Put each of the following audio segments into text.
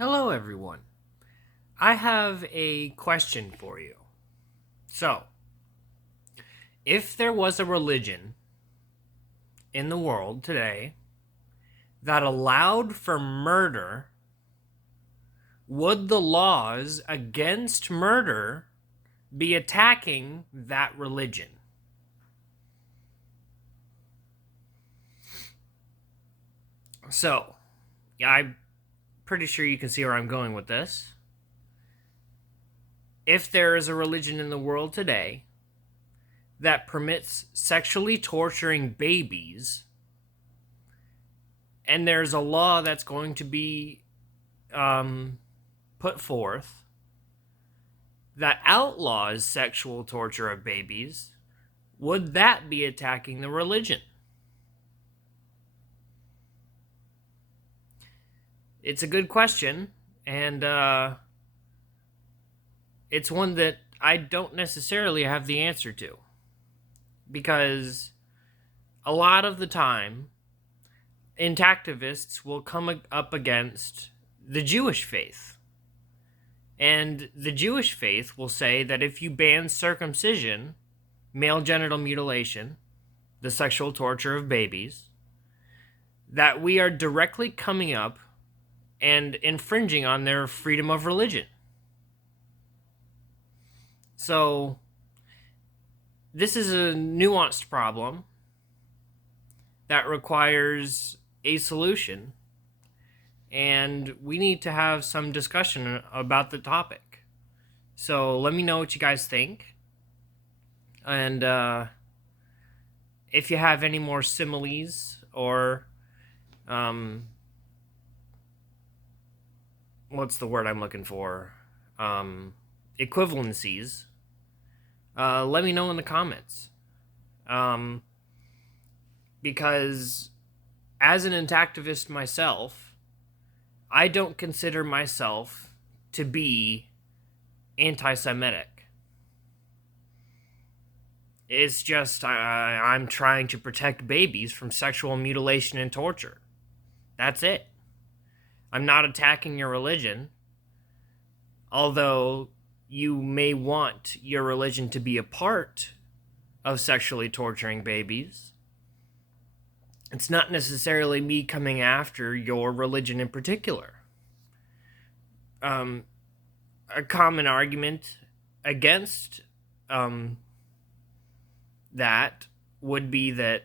Hello, everyone. I have a question for you. So, if there was a religion in the world today that allowed for murder, would the laws against murder be attacking that religion? So, I'm pretty sure you can see where I'm going with this. If there is a religion in the world today that permits sexually torturing babies, and there's a law that's going to be put forth that outlaws sexual torture of babies, would that be attacking the religion? It's a good question, and it's one that I don't necessarily have the answer to. Because a lot of the time, intactivists will come up against the Jewish faith. And the Jewish faith will say that if you ban circumcision, male genital mutilation, the sexual torture of babies, that we are directly coming up and infringing on their freedom of religion. So, this is a nuanced problem that requires a solution, and we need to have some discussion about the topic. So let me know what you guys think, and if you have any more similes or what's the word I'm looking for? Equivalencies. Let me know in the comments. Because as an intactivist myself, I don't consider myself to be anti-Semitic. It's just I'm trying to protect babies from sexual mutilation and torture. That's it. I'm not attacking your religion, although you may want your religion to be a part of sexually torturing babies. It's not necessarily me coming after your religion in particular. A common argument against that would be that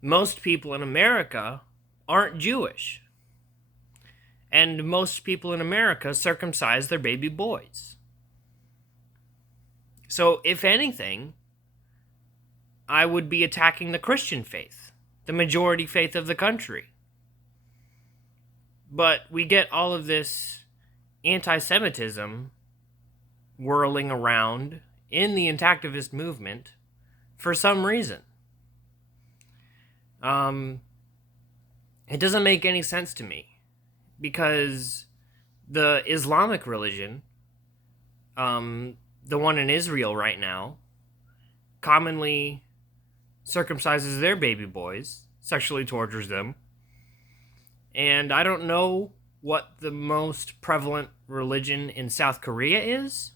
most people in America aren't Jewish. And most people in America circumcise their baby boys. So, if anything, I would be attacking the Christian faith, the majority faith of the country. But we get all of this anti-Semitism whirling around in the intactivist movement for some reason. It doesn't make any sense to me, because the Islamic religion, the one in Israel right now, commonly circumcises their baby boys, sexually tortures them. And I don't know what the most prevalent religion in South Korea is,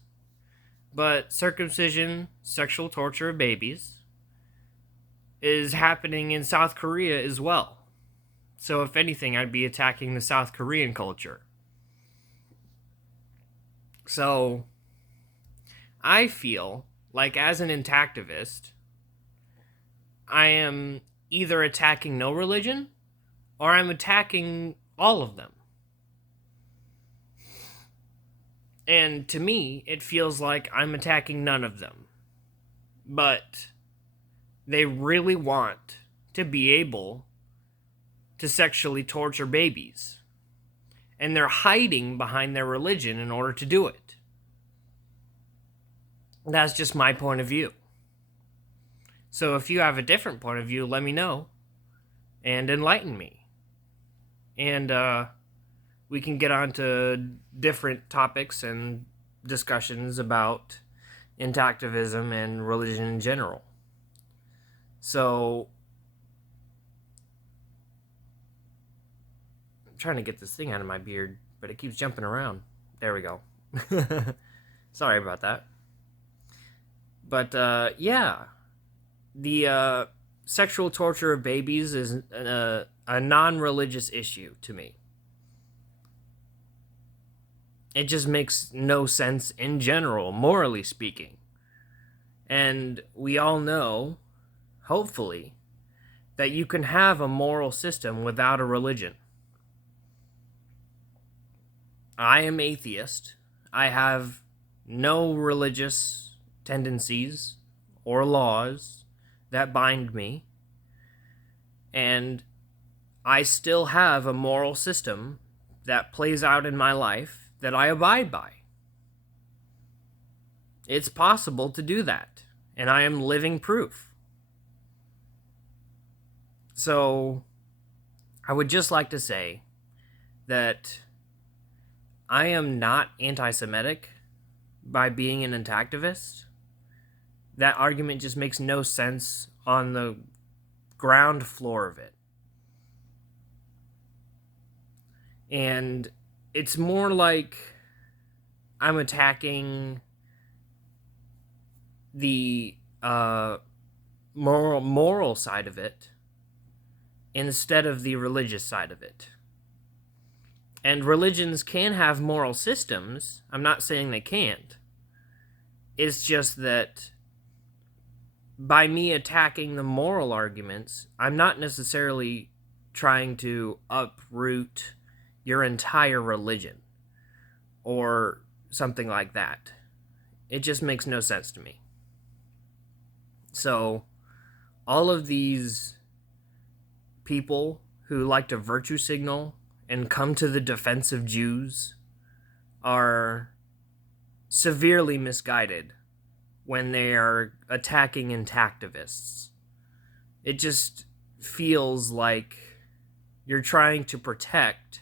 but circumcision, sexual torture of babies, is happening in South Korea as well. So if anything, I'd be attacking the South Korean culture. So I feel like as an intactivist, I am either attacking no religion or I'm attacking all of them. And to me, it feels like I'm attacking none of them. But they really want to be able to sexually torture babies. And they're hiding behind their religion in order to do it. That's just my point of view. So if you have a different point of view, let me know and enlighten me. And we can get on to different topics and discussions about intactivism and religion in general. So trying to get this thing out of my beard, but it keeps jumping around. There we go. Sorry about that. But, yeah. The sexual torture of babies is a non-religious issue to me. It just makes no sense in general, morally speaking. And we all know, hopefully, that you can have a moral system without a religion. I am atheist. I have no religious tendencies or laws that bind me. And I still have a moral system that plays out in my life that I abide by. It's possible to do that, and I am living proof. So, I would just like to say that I am not anti-Semitic by being an activist. That argument just makes no sense on the ground floor of it. And it's more like I'm attacking the moral side of it instead of the religious side of it. And religions can have moral systems. I'm not saying they can't. It's just that by me attacking the moral arguments, I'm not necessarily trying to uproot your entire religion or something like that. It just makes no sense to me. So, all of these people who like to virtue signal and come to the defense of Jews are severely misguided when they are attacking intactivists. It just feels like you're trying to protect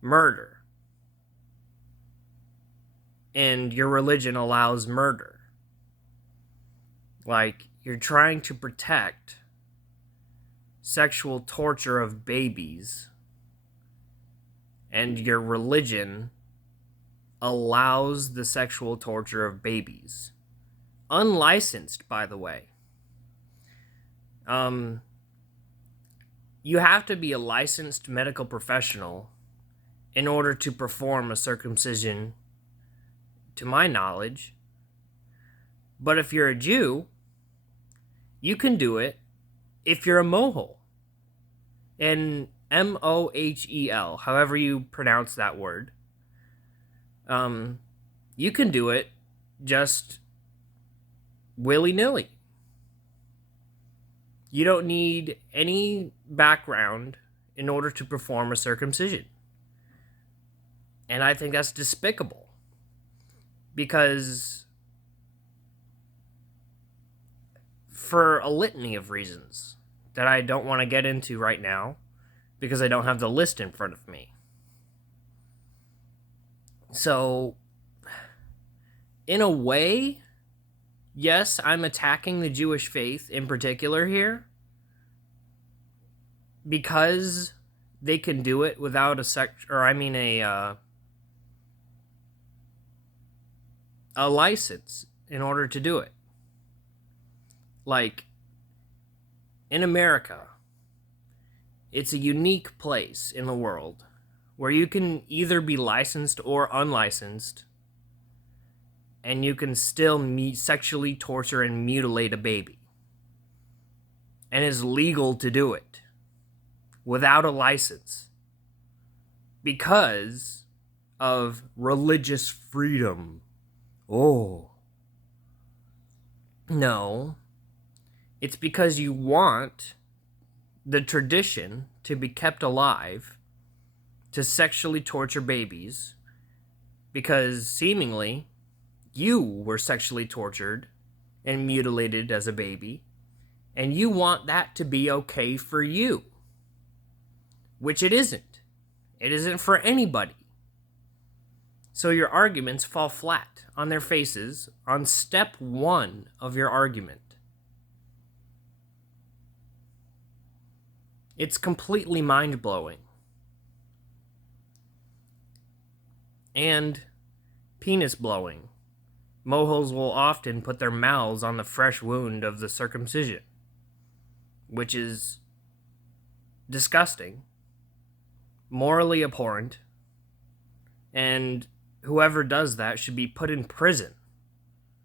murder, and your religion allows murder. Like, you're trying to protect sexual torture of babies, and your religion allows the sexual torture of babies. Unlicensed, by the way. You have to be a licensed medical professional in order to perform a circumcision, to my knowledge. But if you're a Jew, you can do it if you're a mohel. And M-O-H-E-L, however you pronounce that word. You can do it just willy-nilly. You don't need any background in order to perform a circumcision. And I think that's despicable. Because for a litany of reasons that I don't want to get into right now, because I don't have the list in front of me. So, in a way, yes, I'm attacking the Jewish faith in particular here, because they can do it without a license in order to do it. Like, in America, it's a unique place in the world where you can either be licensed or unlicensed, and you can still sexually torture and mutilate a baby. And it's legal to do it without a license because of religious freedom. Oh. No. It's because you want the tradition to be kept alive to sexually torture babies, because seemingly you were sexually tortured and mutilated as a baby, and you want that to be okay for you, which it isn't. It isn't for anybody. So your arguments fall flat on their faces on step one of your argument. It's completely mind-blowing and penis blowing. Mohos will often put their mouths on the fresh wound of the circumcision, which is disgusting, morally abhorrent, and whoever does that should be put in prison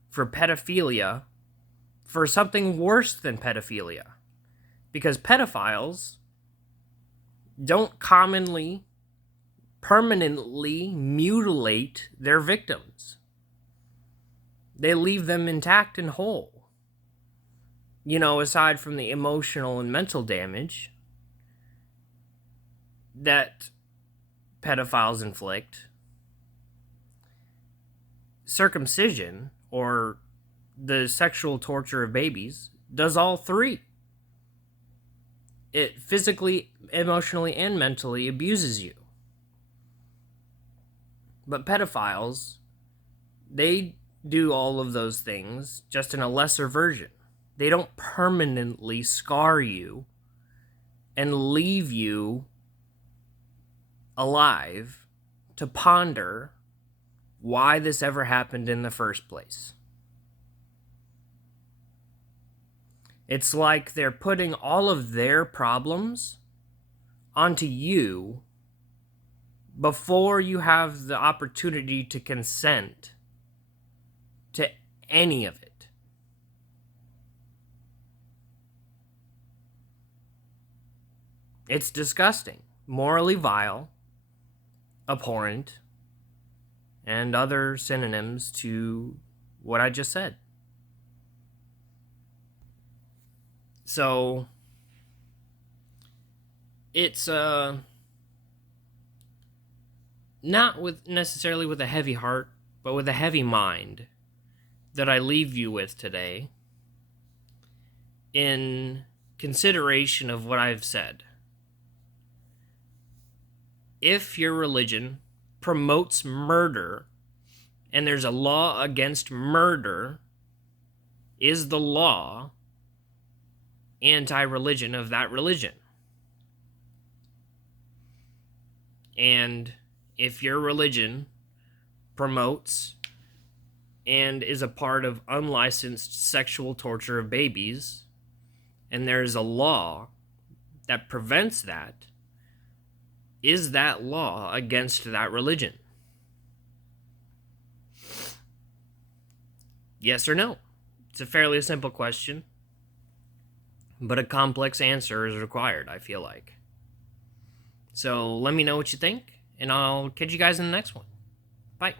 for pedophilia, for something worse than pedophilia. Because pedophiles don't commonly, permanently mutilate their victims. They leave them intact and whole. Aside from the emotional and mental damage that pedophiles inflict, circumcision, or the sexual torture of babies, does all three. It physically, emotionally, and mentally abuses you. But pedophiles, they do all of those things just in a lesser version. They don't permanently scar you and leave you alive to ponder why this ever happened in the first place. It's like they're putting all of their problems onto you before you have the opportunity to consent to any of it. It's disgusting, morally vile, abhorrent, and other synonyms to what I just said. So, it's not necessarily with a heavy heart, but with a heavy mind that I leave you with today in consideration of what I've said. If your religion promotes murder and there's a law against murder, is the law anti-religion of that religion? And if your religion promotes and is a part of unlicensed sexual torture of babies, and there's a law that prevents that, is that law against that religion? Yes or no? It's a fairly simple question, but a complex answer is required, I feel like. So let me know what you think, and I'll catch you guys in the next one. Bye.